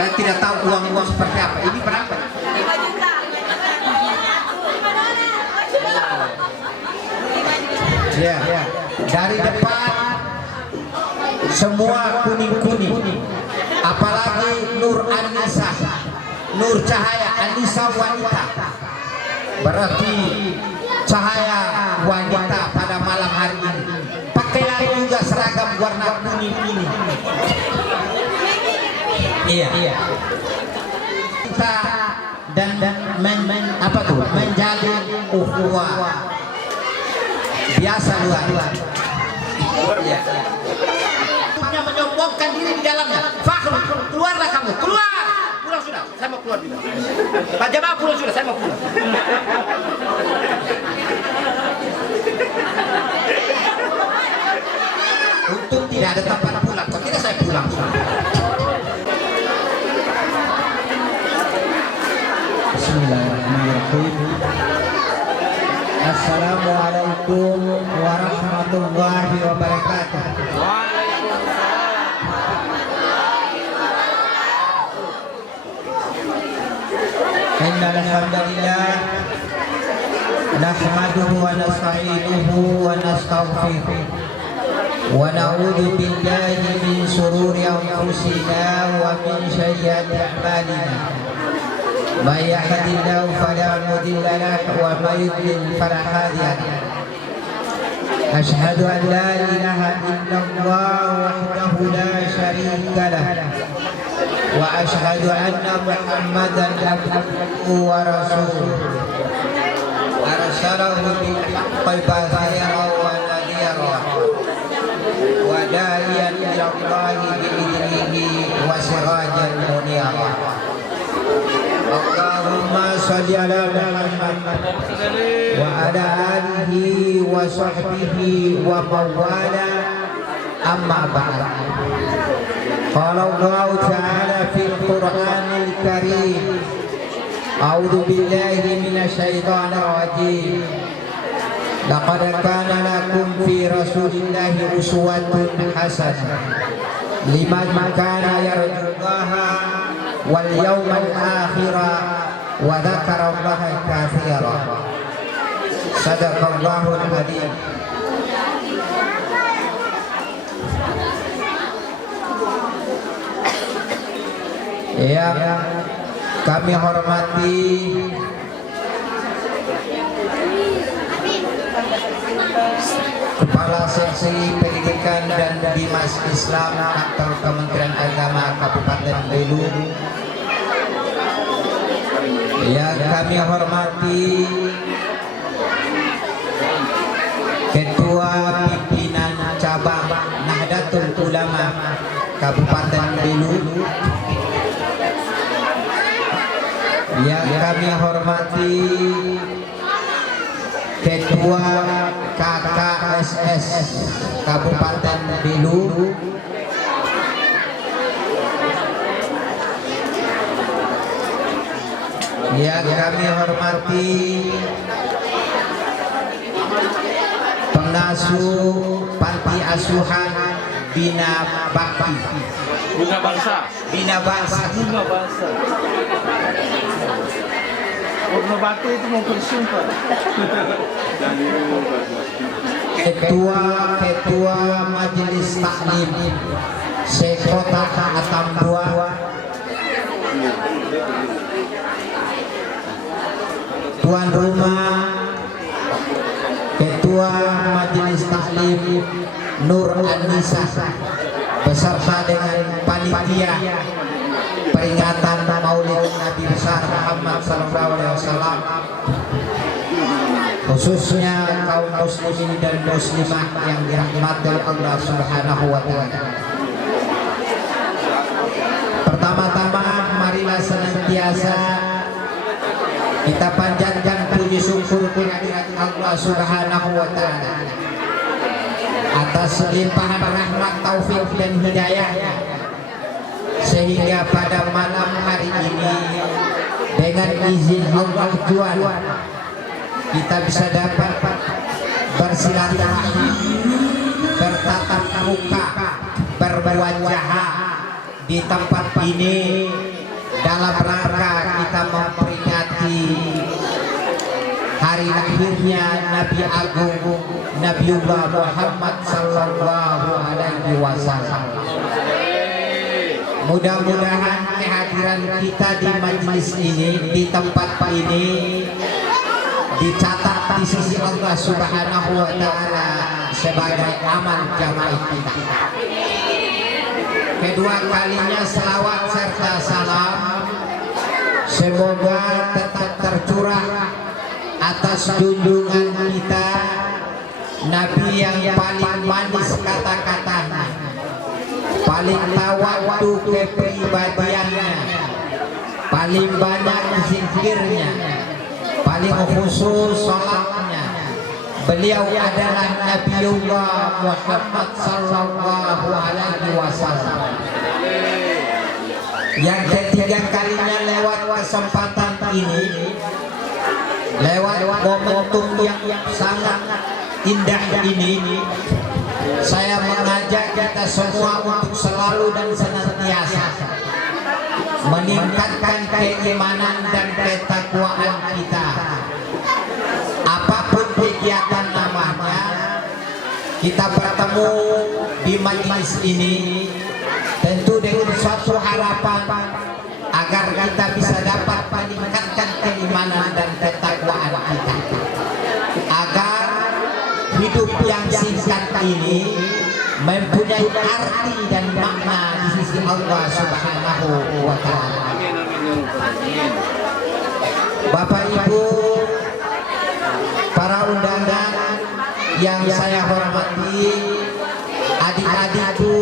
Saya tidak tahu uang seperti apa. Ini berapa? 5 juta. Ya, dari depan semua kuning-kuning. Apalagi Nur Anissa, Nur Cahaya Anissa wanita. Berarti cahaya wanita pada malam hari ini. Pakaian juga seragam warna kuning ini. Iya. Kita dan apa tuh? Menjalin ukhuwah. Biasa luar. Iya. Menyombongkan diri di dalamnya. Fakhr, keluarlah kamu, keluar. Pulang sudah, saya mau keluar juga. Pak Jamaah pulang sudah, saya mau pulang. Untuk tidak ada tempat pulang, kalau tidak saya pulang. Bismillahirrahmanirrahim. Assalamualaikum warahmatullahi wabarakatuh. Innal hamdalillah nahmaduhu wa nasta'inuhu wa nastaghfiruh wa na'udzu billahi min shururi anfusina wa min sayyiati a'malina. May yahdihillahu fala mudilla lahu wa may yudlil fala hadiya lahu. Asyhadu an la ilaha illallah wahdahu la syarika lahu wa asyhadu anna Muhammadan abduhu wa rasuluh. Arsalahu bil haqqi bashiran wa nadhiran wa da'iyan ila Allahi bi idnihi wa sirajan munira. Allahumma shalli ala Muhammad wa ala alihi wa sahbihi wa mawala, amma ba'd. Qala Allah ta'ala fil Qur'anil Karim, a'udzu billahi minasy syaithanir rajim. Laqad kana lakum fi Rasulillahi uswatun hasanah liman kana yarjullaha wal yawmal akhira wa dzakara Allaha katsira. Sadaqallahul adzim. Yang kami hormati Kepala Seksi Pendidikan dan Bimas Islam Kantor Kementerian Agama Kabupaten Belu, yang kami hormati Ketua Pimpinan Cabang Nahdlatul Ulama Kabupaten Belu, yang kami hormati Ketua KKSS Kabupaten Belu, yang kami hormati pengasuh panti asuhan Bina Bakti Bunga Bangsa. Bina Bangsa. Bunga Bakti itu mau pensiun Pak. Ketua Majelis Taklim Sekota Atambua, Tuan Rumah Ketua Majelis Taklim Nur Anissa beserta dengan panitia peringatan Maulid Nabi besar Muhammad SAW, khususnya kaum muslimin dan muslimah yang dirahmati oleh Allah Subhanahu wa Ta'ala. Pertama-tama marilah senantiasa kita panjatkan puji syukur kehadirat Allah Subhanahu wa Ta'ala atas limpahan rahmat, taufik dan hidayah, sehingga pada malam hari ini dengan izin Allah Tuhan kita bisa dapat bersilaturahmi, bertatap muka, berwajah di tempat ini dalam rangka kita memperingati hari lahirnya Nabi Agung Nabiullah Muhammad sallallahu alaihi wasallam. Mudah-mudahan kehadiran kita di majelis ini, di tempat ini, dicatat di sisi Allah Subhanahu wa taala sebagai amal jamaah kita. Kedua kalinya selawat serta salam semoga tetap tercurah atas junjungan kita, Nabi yang paling manis kata-katanya, paling tawadu kepribadiannya, paling banyak zikirnya, paling khusus sholatnya. Beliau adalah Nabiullah Muhammad sallallahu alaihi wasallam yang ketiga kalinya lewat kesempatan ini, lewat momentum yang sangat indah ini, saya mengajak kita semua untuk selalu dan senantiasa meningkatkan keimanan dan ketakwaan kita. Apapun kegiatan namanya, kita bertemu di majelis ini tentu dengan suatu harapan agar kita bisa dapat meningkatkan keimanan dan ketakwaan kita, agar hidup yang singkat ini mempunyai arti dan makna di sisi Allah Subhanahu wa taala. Bapak Ibu, para undangan yang saya hormati, adik-adikku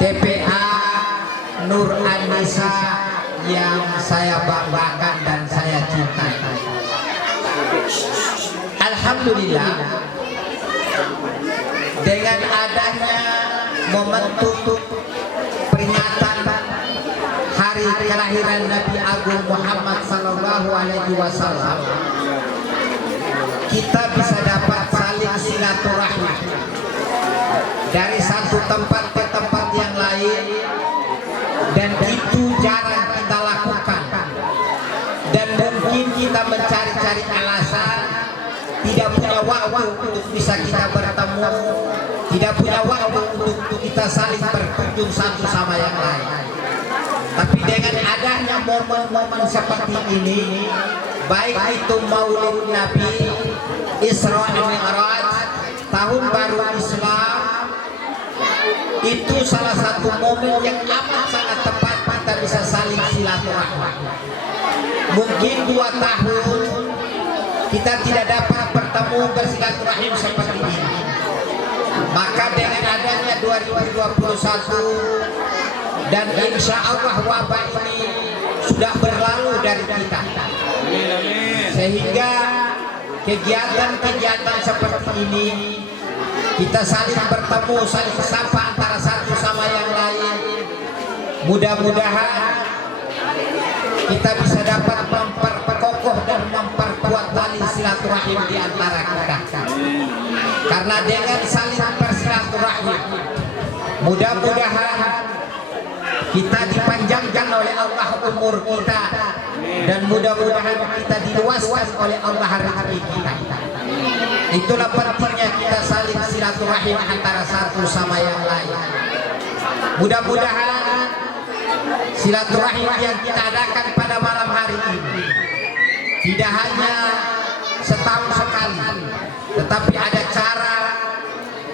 TPA Nur An-Nisa yang saya banggakan dan saya cintai. Alhamdulillah, dengan adanya momentum peringatan hari kelahiran Nabi Agung Muhammad sallallahu alaihi wasallam, kita bisa dapat saling silaturahmi dari satu tempat ke tempat yang lain, dan itu jarang kita lakukan. Dan mungkin kita mencari-cari alasan, tidak punya waktu untuk bisa kita bertemu, tidak punya waktu untuk kita saling berkunjung satu sama yang lain. Tapi dengan adanya momen-momen seperti ini, baik itu Maulid Nabi, Isra Mi'raj, Tahun Baru Islam, itu salah satu momen yang amat sangat tepat kita bisa saling silaturahmi. Mungkin 2 tahun kita tidak dapat bertemu bersilaturahim seperti ini, maka dengan adanya 2021 dan insya Allah wabah ini sudah berlalu dari kita, sehingga kegiatan-kegiatan seperti ini kita saling bertemu, saling sapa antara satu sama yang lain. Mudah-mudahan kita bisa dapat memperkokoh dan memperkuat tali silaturahim di antara kita. Karena dengan saling bersilaturahim, mudah-mudahan kita dipanjangkan oleh Allah umur kita, dan mudah-mudahan kita diluaskan oleh Allah rezeki kita. Itulah pentingnya kita saling silaturahim antara satu sama yang lain. Mudah-mudahan silaturahim yang kita adakan pada malam hari ini tidak hanya setahun sekali, tetapi ada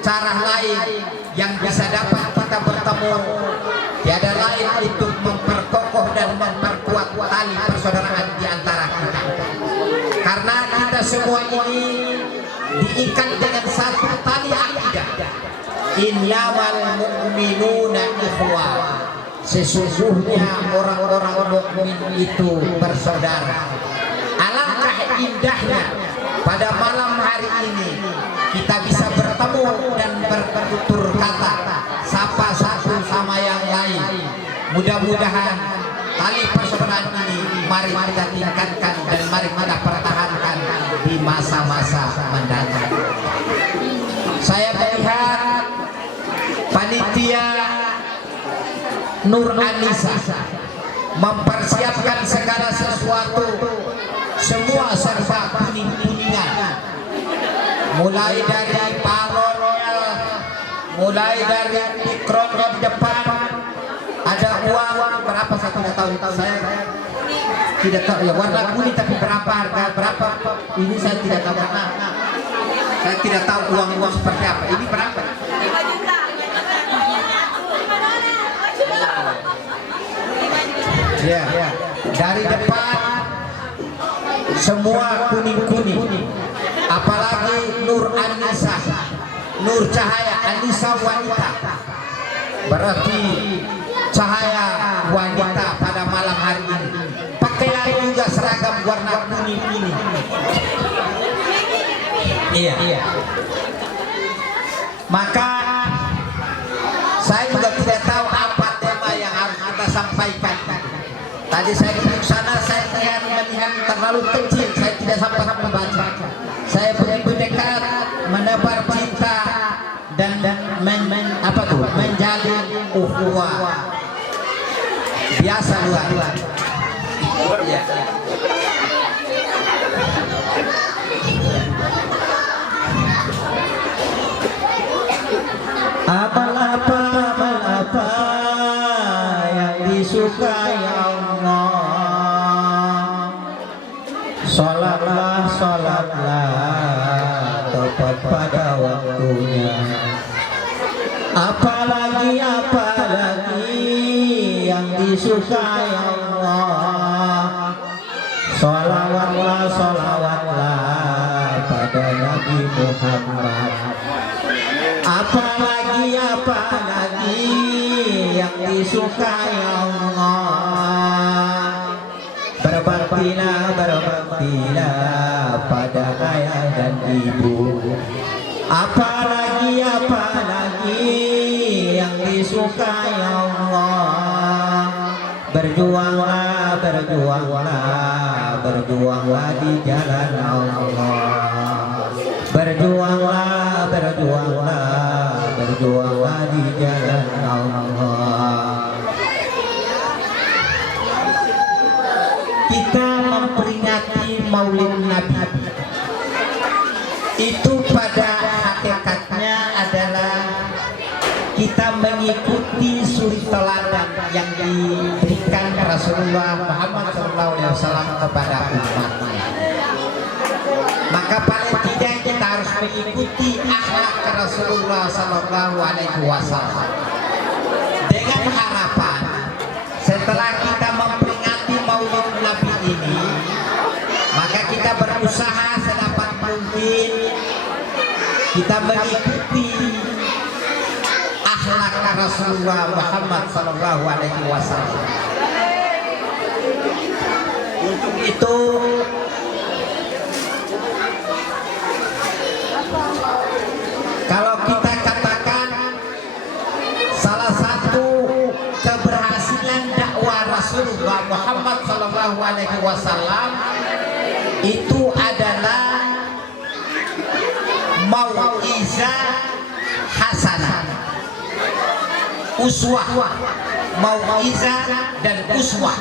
cara lain yang bisa dapat kita bertemu. Tiada lain untuk memperkokoh dan memperkuat tali persaudaraan di antara kita. Karena kita semua ini diikat dengan satu tali akidah. Innamal mu'minuna ikhwah. Sesungguhnya orang-orang mukmin itu bersaudara. Alangkah indahnya pada malam hari ini kita bisa bertemu dan bertutur kata, sapa satu sama yang lain. Mudah-mudahan tali persaudaraan ini mari kita tingkatkan dan mari kita pertahankan di masa-masa mendatang. Saya melihat panitia Nur An-Nisa mempersiapkan segala sesuatu, semua serba kuning-kuningan, mulai dari balonnya, mulai dari mikron depan, ada uang berapa saya tidak tahu, saya tidak tahu ya, warna kuning tapi berapa harga berapa ini saya tidak tahu, karena saya tidak tahu uang seperti apa ini berapa. 5 juta. Ya, dari depan semua kuning-kuning, apalagi Nur Anissa, Nur Cahaya Anissa wanita, berarti cahaya wanita pada malam hari ini. Pakaian juga seragam warna kuning ini. Iya. Maka saya juga tidak tahu apa tema yang harus kita sampaikan. Tadi saya duduk sana, saya melihat terlalu kecil, saya tidak sempat membaca. Saya begitu dekat menebar cinta dan menjalin ukhuwah. Biasa luar. Ya. Apa yang disukai Allah, sholatlah tepat pada waktunya. Apalagi yang disukai Allah, sholawatlah pada Nabi Muhammad. Apalagi yang disukai Allah, berbaktilah pada ayah dan ibu. Apalagi yang disukai Allah, berjuanglah di jalan Allah. Berjuanglah di jalan Allah. Kita memperingati Maulid Nabi itu pada hakikatnya adalah kita mengikuti suri teladan yang diberikan Rasulullah Muhammad SAW kepada umatnya. Maka paling tidak kita harus mengikuti akhlak Rasulullah SAW dengan harapan setelah kita memperingati Maulid Nabi ini, maka kita berusaha sedapat mungkin kita mengikuti akhlak Rasulullah Muhammad SAW. Untuk itu kalau kita katakan salah satu keberhasilan dakwah Rasulullah Muhammad SAW itu adalah mau'izah hasanah, uswah, mau'izah dan uswah.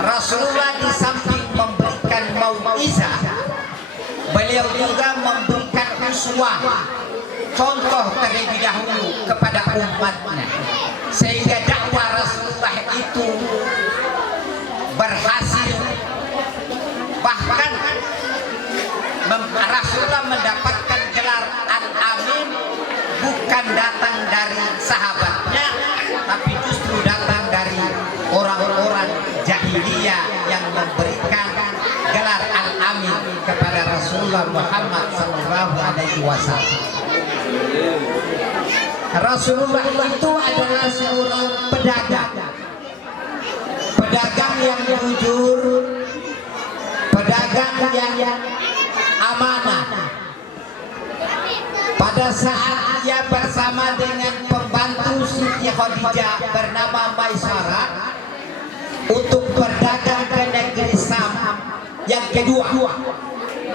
Rasulullah di samping memberikan mau'izah, beliau juga memberikan uswah, contoh terlebih dahulu kepada umatnya, sehingga dakwah Rasulullah itu berhasil. Bahkan Rasulullah mendapatkan gelar Al-Amin bukan datang dari sahabatnya, tapi justru datang dari orang-orang jahiliyah yang memberikan gelar Al-Amin kepada Rasulullah Muhammad SAW. Rasulullah itu adalah seorang pedagang yang jujur, pedagang yang amanah. Pada saat ia bersama dengan pembantu Siti Khadijah bernama Maisarah untuk berdagang ke negeri Sam. Yang kedua,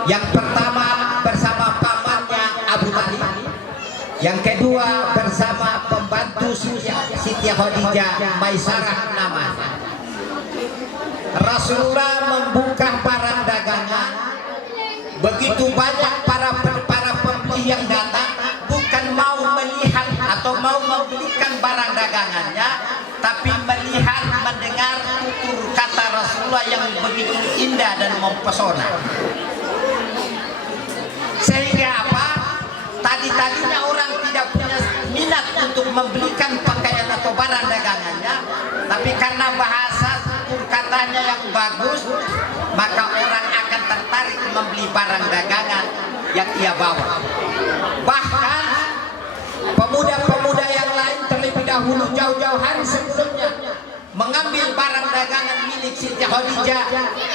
yang pertama bersama pamannya Abu Talib, yang kedua bersama pembantu Siti Khadijah Maisarah namanya. Rasulullah membuka barang dagangan. Begitu banyak para pembeli yang datang, bukan mau melihat atau mau membelikan barang dagangannya, tapi melihat, mendengar tutur kata Rasulullah yang begitu indah dan mempesona. Sehingga apa? Tadinya orang tidak punya minat untuk membelikan pakaian atau barang dagangannya, tapi karena bahasa tutur katanya yang bagus, maka orang akan tertarik membeli barang dagangan yang ia bawa. Bahkan pemuda-pemuda yang lain terlebih dahulu jauh-jauh hari sebelumnya mengambil barang dagangan milik Siti Khadijah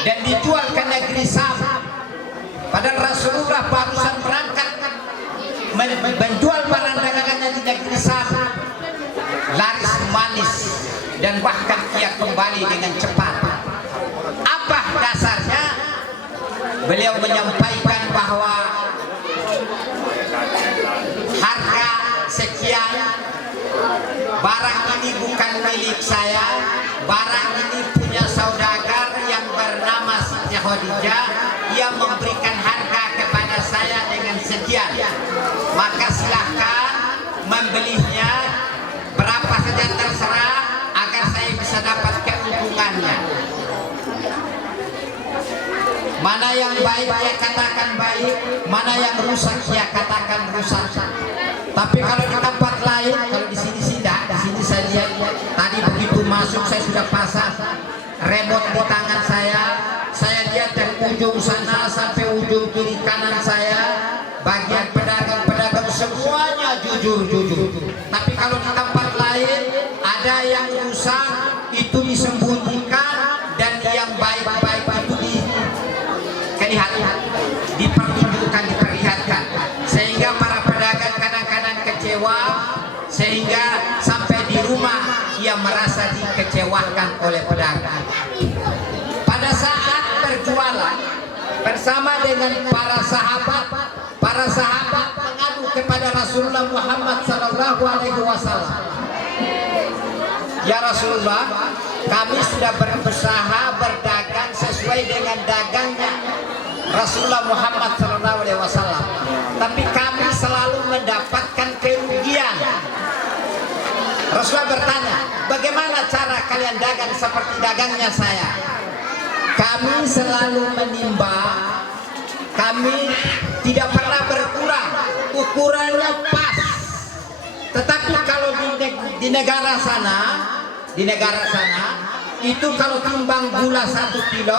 dan dijual ke negeri Syam. Padahal Rasulullah barusan berangkat menjual barang dagangannya di negeri Syam, laris manis dan bahkan ia kembali dengan cepat. Apa dasarnya? Beliau menyampaikan bahwa harga sekian, barang ini bukan milik saya, barang ini punya saudagar yang bernama Siti Khadijah, ia memberikan harga kepada saya dengan sekian, maka silahkan membelinya berapa saja terserah agar saya bisa dapat keuntungannya. Mana yang baik dia katakan baik, mana yang rusak dia katakan rusak. Tapi kalau di tempat lain, kalau di sini tidak, di sini saya lihat tadi begitu masuk saya sudah pasang remote di tangan saya lihat dari ujung sana sampai ujung kiri kanan saya, bagian pedagang-pedagang semuanya jujur. Tapi kalau di tempat lain ada yang rusak itu disembunyikan dan yang baik-baik itu diperlihatkan, sehingga para pedagang kadang-kadang kecewa, sehingga sampai di rumah ia merasa dikecewakan oleh pedagang. Pada saat berjualan bersama dengan para sahabat mengadu kepada Rasulullah Muhammad SAW. Ya Rasulullah, kami sudah berusaha berdagang sesuai dengan dagangnya Rasulullah Muhammad SAW, tapi kami selalu mendapatkan kerugian. Rasulullah bertanya, bagaimana cara kalian dagang seperti dagangnya saya? Kami selalu menimba, kami tidak pernah berkurang, ukurannya pas. Tetapi kalau di negara sana itu kalau timbang gula 1 kilo,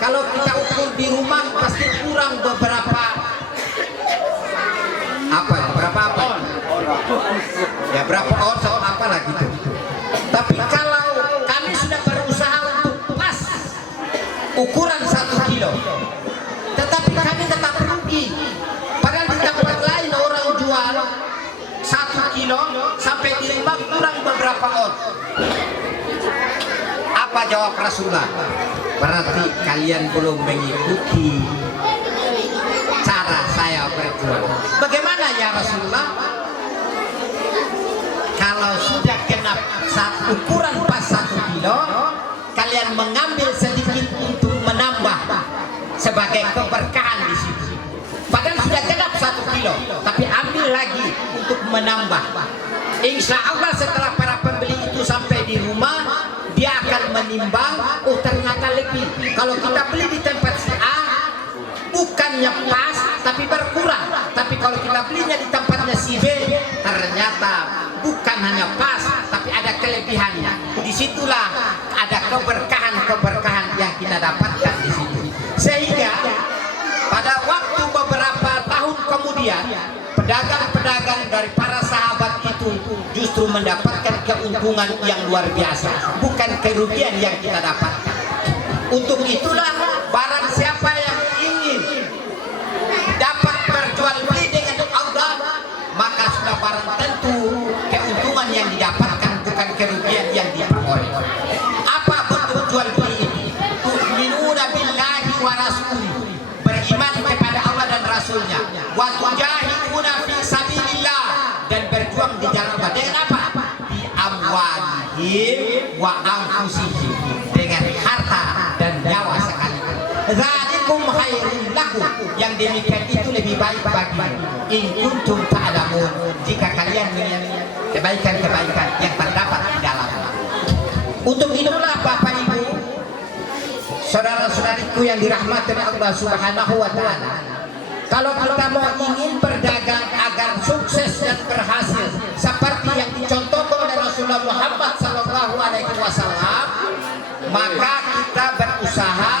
kalau kita ukur di rumah pasti kurang beberapa ya berapa ons atau apalah gitu. Tapi kalau kami sudah berusaha untuk pas ukuran 1 kilo, tetapi kami tetap rugi. Padahal di tempat lain orang jual 1 kilo sampai di rumah kurang beberapa ons. Apa jawab Rasulullah? Berarti kalian belum mengikuti cara saya berjual. Bagaimana ya Rasulullah? Kalau sudah genap ukuran pas 1 kilo, kalian mengambil sedikit untuk menambah sebagai keberkahan di situ. Padahal sudah genap 1 kilo, tapi ambil lagi untuk menambah. Insya Allah setelah para pembeli itu sampai di rumah, dia akan menimbang, oh ternyata lebih. Kalau kita beli di tempat si A, bukannya pas, tapi berkurang. Tapi kalau kita belinya di tempatnya si B, ternyata bukan hanya pas, tapi ada kelebihannya. Disitulah ada keberkahan yang kita dapatkan di situ. Sehingga pada waktu beberapa tahun kemudian, pedagang-pedagang dari para sahabat itu justru mendapatkan keuntungan yang luar biasa, bukan kerugian yang kita dapatkan. Untuk itulah barang siapa yang ingin dapat berjual beli dengan Allah, maka sudah barang tentu keuntungan yang didapatkan, bukan kerugian yang diperoleh. Apa bentuk jual beli ini? Tu'minuna billahi wa rasulihi, beriman kepada Allah dan Rasulnya, wa tujahiduna fi sabilillah, dan berjuang di jalan Allah. Dengan apa? Bi amwalihim wa anfusihim, dengan harta dzalikum khairul lakum, yang demikian itu lebih baik bagi in kuntum ta'lamun, jika kalian melihat kebaikan-kebaikan yang terdapat di dalam. Untuk itulah Bapak Ibu, saudara-saudariku yang dirahmati Allah Subhanahu wa taala, kalau kita mau ingin berdagang agar sukses dan berhasil seperti yang dicontohkan oleh Rasulullah Muhammad SAW, maka kita berusaha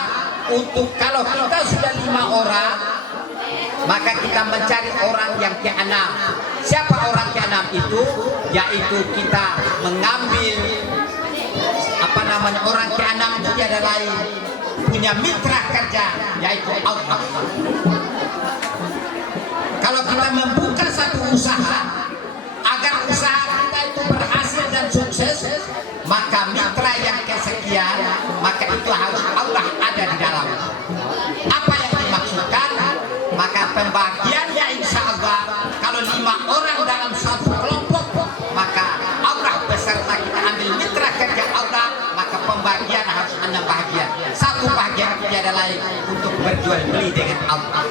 untuk, kalau kita sudah 5 orang, maka kita mencari orang yang keenam. Siapa orang keenam itu? Yaitu kita mengambil orang keenam itu tiada lain, punya mitra kerja, yaitu Allah. Kalau kita membuka satu usaha agar usaha kita itu berhasil dan sukses, maka mitra yang kesekian, maka itu harus Allah ada di dalam. Apa yang dimaksudkan? Maka pembagiannya insya Allah, kalau 5 orang dalam satu kelompok, maka Allah beserta kita ambil mitra kerja Allah, maka pembagian harus 6 bagian. Satu bagian tiada lain untuk berjual beli dengan Allah.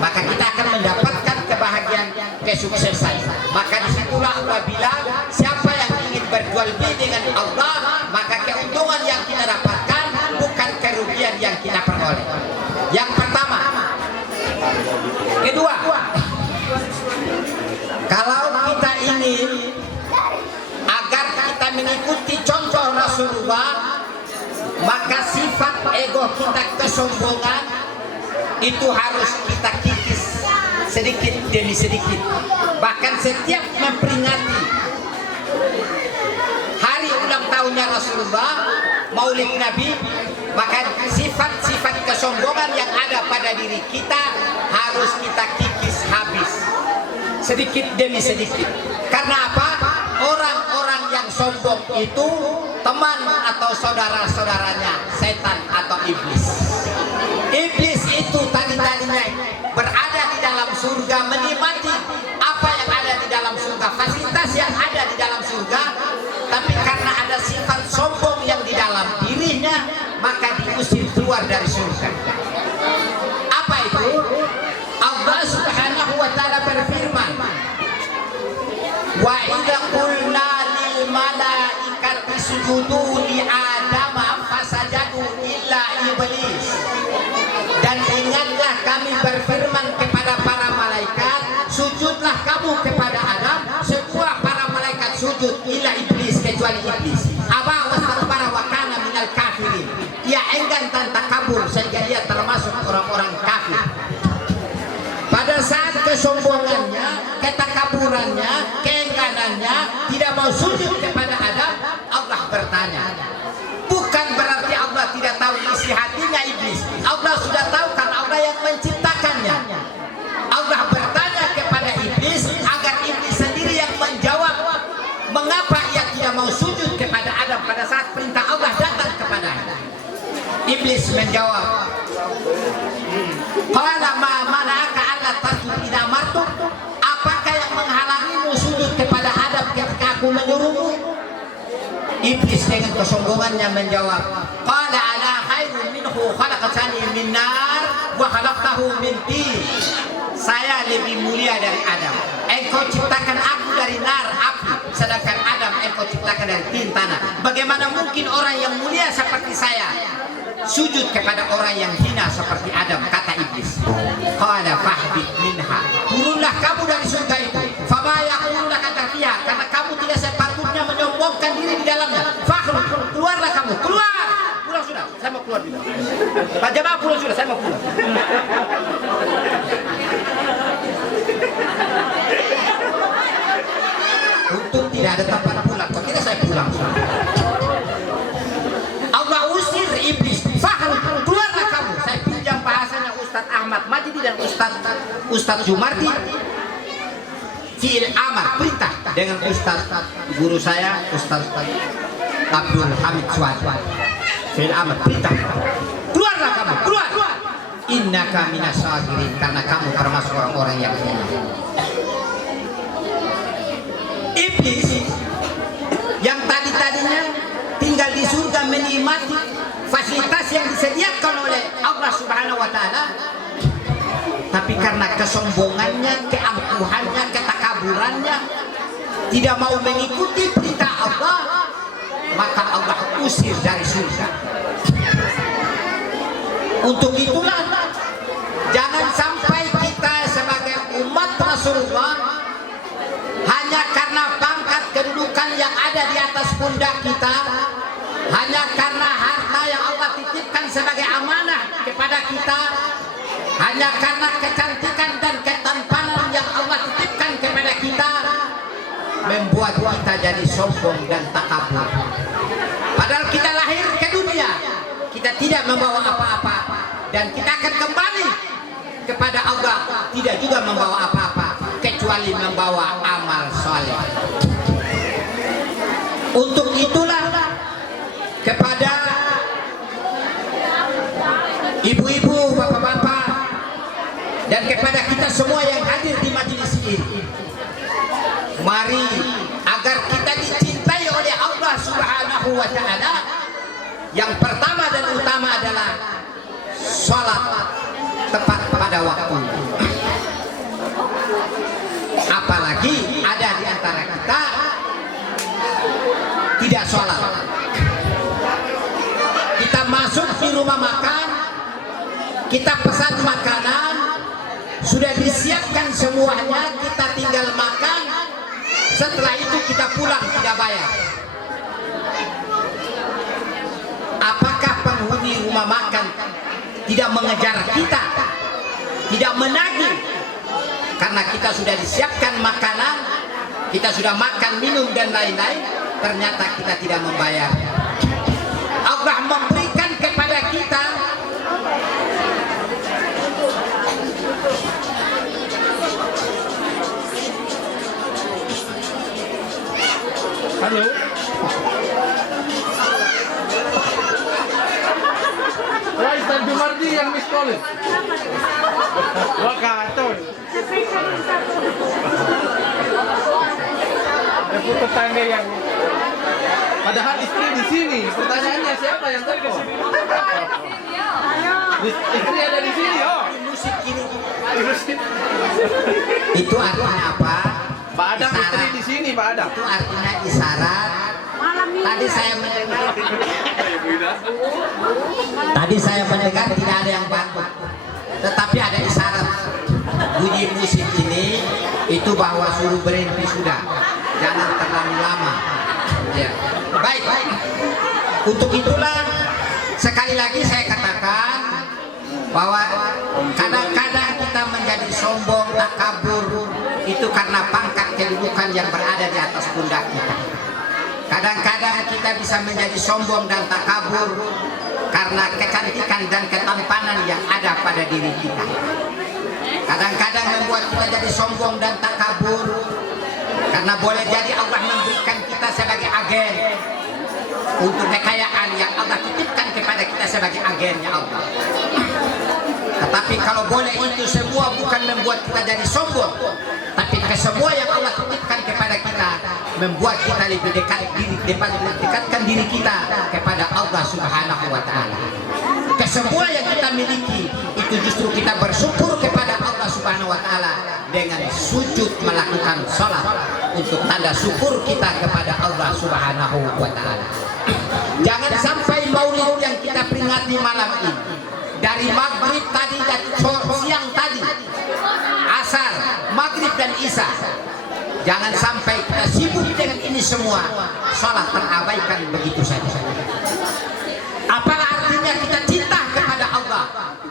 Maka kita akan mendapatkan kebahagiaan, kesuksesan. Maka disitulah Allah bilang, siapa yang ingin berjual beli dengan Allah, maka keuntungan yang kita dapatkan bukan kerugian yang kita peroleh. Yang pertama. Kedua, kalau kita ingin agar kita mengikuti contoh Rasulullah, maka sifat ego kita, kesombongan, itu harus kita kikis sedikit demi sedikit. Bahkan setiap memperingati hari ulang tahunnya Rasulullah, Maulid Nabi, maka sifat-sifat kesombongan yang ada pada diri kita harus kita kikis habis sedikit demi sedikit. Karena apa? Orang-orang yang sombong itu teman atau saudara-saudaranya setan atau iblis. Iblis itu tadinya berada di dalam surga, menikmati apa yang ada di dalam surga, fasilitas yang ada di dalam surga, tapi karena ada sifat sombong yang di dalam dirinya, maka diusir keluar dari surga. Apa itu? Allah Subhanahu wa taala berfirman, wa idza qulna lil malaikati isjudu li adama fasajadu illa iblis. Dan ingatlah kami berfirman kepada para malaikat, sujudlah kamu kepada Adam. Semua para malaikat sujud illa iblis, kecuali iblis. Aba wastakbara wa kana minal kafirin. Ia enggan dan takabur sehingga dia termasuk orang-orang kafir. Pada saat kesombongannya, ketakaburannya, keengganannya, tidak mau sujud kepada Adam, Allah bertanya. Bukan berarti Allah tidak tahu isi hatinya iblis. Allah sudah tahu karena Allah yang menciptakannya. Allah bertanya kepada iblis agar iblis sendiri yang menjawab mengapa ia tidak mau sujud kepada Adam pada saat perintah Allah datang kepadanya. Iblis menjawab, qala ma mana'aka alla tasjud idza amartu? Apakah yang menghalangimu sujud kepada Adam ketika aku menyuruhmu? Iblis dengan kesombongannya menjawab, qala ana khairun minhu khalaqtani min nar wa khalaqtahu min tin. Saya lebih mulia dari Adam. Engkau ciptakan aku dari nar, api, sedangkan Adam engkau ciptakan dari tin, tanah. Bagaimana mungkin orang yang mulia seperti saya sujud kepada orang yang hina seperti Adam, kata iblis. Qala fahbit minha, turunlah kamu dari surga itu. Fama yaquluna kata fiha, karena kamu tidak sepatutnya menyombongkan diri di dalamnya. Fakhruj, keluarlah kamu, keluar. Pulang sudah, saya mau keluar juga. Pak Jamaah pulang sudah, saya mau pulang. Untuk tidak ada tempat pulang, kok tidak saya pulang. Allah usir iblis. Keluarlah kamu. Saya pinjam bahasanya Ustadz Ahmad Majdi dan Ustadz Jumardi. Fi'il amar, perintah, dengan Ustadz guru saya Ustadz Abdul Hamid Suwadi. Fi'il amar, perintah. Keluarlah kamu, keluar. Innaka minas sagirin, karena kamu termasuk orang-orang yang hina. Iblis yang tadinya tinggal di surga menikmati fasilitas yang disediakan oleh karena kesombongannya, keangkuhannya, ketakaburannya, tidak mau mengikuti perintah Allah, maka Allah usir dari surga. Untuk itulah jangan sampai kita sebagai umat Rasulullah hanya karena pangkat kedudukan yang ada di atas pundak kita, hanya karena harta yang Allah titipkan sebagai amanah kepada kita, hanya karena kecantikan dan ketampanan yang Allah titipkan kepada kita, membuat kita jadi sombong dan takabur. Padahal kita lahir ke dunia, kita tidak membawa apa-apa, dan kita akan kembali kepada Allah tidak juga membawa apa-apa kecuali membawa amal soleh. Untuk itulah kepada ibu-ibu, bapak-bapak, dan kepada kita semua yang hadir di majelis ini, mari agar kita dicintai oleh Allah Subhanahu wa Ta'ala, yang pertama dan utama adalah sholat tepat pada waktu. Apalagi ada di antara kita tidak sholat. Kita masuk di rumah makan, kita pesan makanan, sudah disiapkan semuanya, kita tinggal makan, setelah itu kita pulang tidak bayar. Apakah penghuni rumah makan tidak mengejar kita, tidak menagih? Karena kita sudah disiapkan makanan, kita sudah makan, minum dan lain-lain, ternyata kita tidak membayar. Allah memberikan kepada kita Halo. Rais dan Jumardi yang miss call. Wah kacau. Aku tetangga yang padahal istri di sini. Pertanyaannya siapa yang telepon? Istri ada di sini. Oh, musik ini. musik. Itu artinya apa? Pak Adam istri di sini, Pak Adam. Itu artinya isyarat. Tadi saya mendengar tidak ada yang bantu, tetapi ada isyarat. Bunyi musik ini itu bahwa suruh berhenti sudah, jangan terlalu lama. Ya. Baik. Untuk itulah sekali lagi saya katakan bahwa kadang-kadang kita menjadi sombong, takabur, itu karena pangkat kedudukan yang berada di atas pundak kita. Kadang-kadang kita bisa menjadi sombong dan takabur karena kecantikan dan ketampanan yang ada pada diri kita. Kadang-kadang membuat kita jadi sombong dan takabur karena boleh jadi Allah memberikan kita sebagai agen untuk kekayaan yang Allah titipkan kepada kita sebagai agennya Allah. Tetapi kalau boleh itu semua bukan membuat kita jadi sombong, tapi kesemua yang Allah titipkan kepada kita membuat kita lebih dekatkan diri kita kepada Allah Subhanahu wa Ta'ala. Kesemua yang kita miliki itu justru kita bersyukur kepada Allah Subhanahu wa Ta'ala dengan sujud melakukan sholat untuk tanda syukur kita kepada Allah Subhanahu wa Ta'ala. Jangan sampai maulid yang kita peringati malam ini, dari maghrib tadi dan siang tadi, asar, maghrib dan isya, jangan sampai kita sibuk dengan ini semua, sholat terabaikan begitu saja. Apalah artinya kita cinta kepada Allah,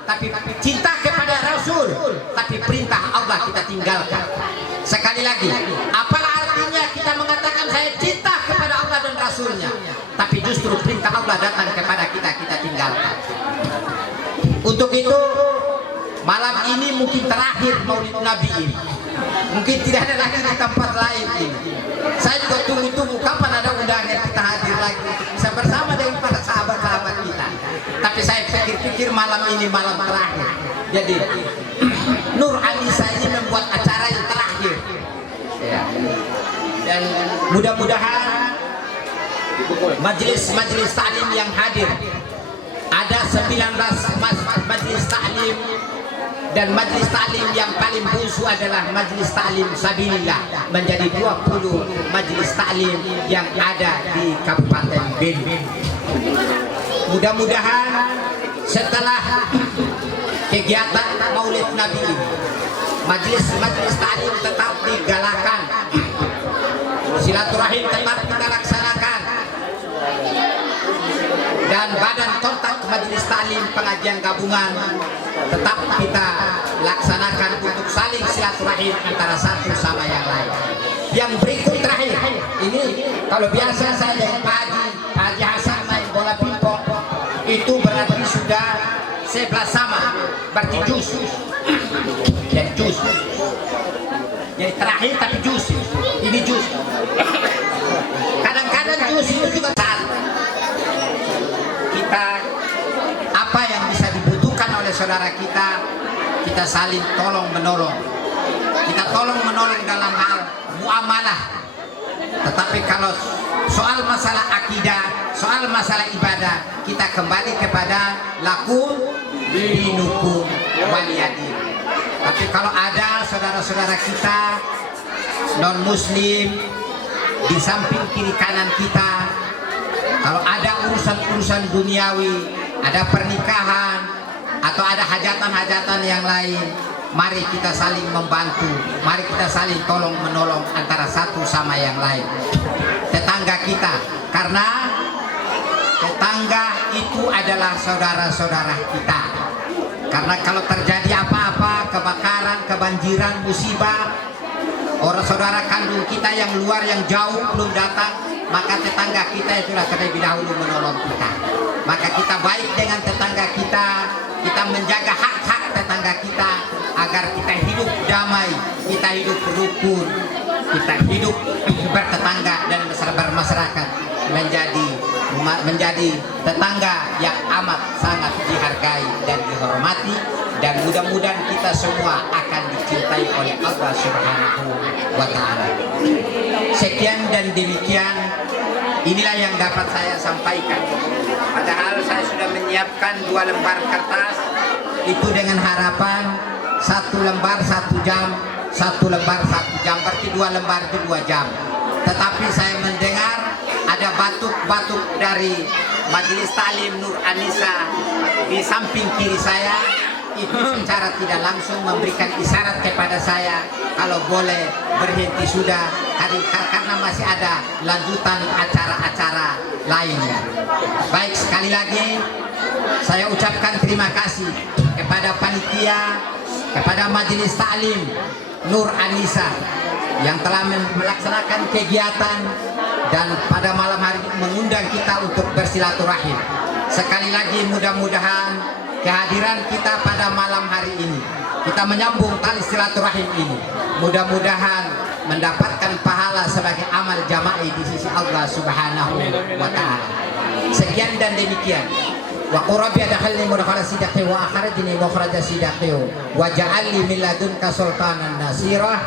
tapi cinta kepada Rasul, tapi perintah Allah kita tinggalkan. Sekali lagi, apalah artinya kita mengatakan saya cinta kepada Allah dan Rasulnya, tapi justru perintah Allah datang kepada kita, kita tinggalkan. Untuk itu malam ini mungkin terakhir Maulid Nabi ini, mungkin tidak ada lagi di tempat lain ini. Saya juga tunggu-tunggu kapan ada undangan kita hadir lagi bisa bersama dengan para sahabat-sahabat kita. Tapi saya pikir-pikir malam ini malam terakhir. Jadi Nur Anissa ini membuat acara yang terakhir ya. Dan mudah-mudahan majelis taklim yang hadir ada 19 majelis taklim dan majelis taklim yang paling busuk adalah majelis taklim sabilillah, menjadi 20 majelis taklim yang ada di Kabupaten Bandung. Mudah-mudahan setelah kegiatan Maulid Nabi ini, majelis taklim tetap digalakan, silaturahim tetap kita laksanakan, dan badan kontak majelis taklim pengajian gabungan tetap kita laksanakan untuk saling silaturahim antara satu sama yang lain. Yang berikut terakhir ini, kalau biasa saya dengan Pak Haji Hasan main bola pingpong, itu berarti sudah 11 sama, berarti jus. Jadi jus. Jadi terakhir tapi jus. Ini jus. Kadang-kadang jus itu juga saat kita apa yang bisa dibutuhkan oleh saudara kita saling tolong menolong. Kita tolong menolong dalam hal muamalah. Tetapi kalau soal masalah akidah, soal masalah ibadah, kita kembali kepada lakum dinukum waliyadin. Tapi kalau ada saudara-saudara kita non muslim di samping kiri kanan kita, kalau ada urusan-urusan duniawi, ada pernikahan atau ada hajatan-hajatan yang lain, mari kita saling membantu, mari kita saling tolong menolong antara satu sama yang lain. Tetangga kita, karena tetangga itu adalah saudara-saudara kita. Karena kalau terjadi apa-apa, kebakaran, kebanjiran, musibah, orang saudara kandung kita yang luar, yang jauh belum datang, maka tetangga kita itulah terlebih dahulu menolong kita. Maka kita baik dengan tetangga kita menjaga hak-hak tetangga kita agar kita hidup damai, kita hidup rukun, kita hidup bertetangga dan bermasyarakat menjadi tetangga yang amat sangat dihargai dan dihormati, dan mudah-mudahan kita semua akan dicintai oleh Allah Subhanahu wa Ta'ala. Sekian dan demikian, inilah yang dapat saya sampaikan. Padahal saya sudah menyiapkan 2 lembar kertas itu dengan harapan 1 lembar 1 jam, 1 lembar 1 jam, berarti 2 lembar itu 2 jam. Tetapi saya mendengar ada batuk-batuk dari Majelis Taklim Nur Anisa di samping kiri saya, itu secara tidak langsung memberikan isyarat kepada saya kalau boleh berhenti sudah, karena masih ada lanjutan acara-acara lainnya. Baik, sekali lagi saya ucapkan terima kasih kepada panitia, kepada Majelis Taklim Nur Anisa yang telah melaksanakan kegiatan dan pada malam hari mengundang kita untuk bersilaturahim. Sekali lagi mudah-mudahan kehadiran kita pada malam hari ini, kita menyambung tali silaturahim ini, mudah-mudahan mendapatkan pahala sebagai amal jama'i di sisi Allah Subhanahu wa Ta'ala. Sekian dan demikian. Wa qurabbi adkhalni mudkhala sidqi wa akhrajni mukhraja sidqi wa ja'alni min ladunka sultanan nasira.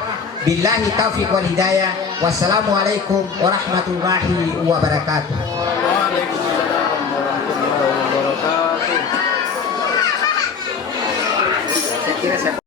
Billahi taufiq wal hidayah. Wassalamualaikum warahmatullahi wabarakatuh. Waalaikumsalam warahmatullahi wabarakatuh. Saya kira saya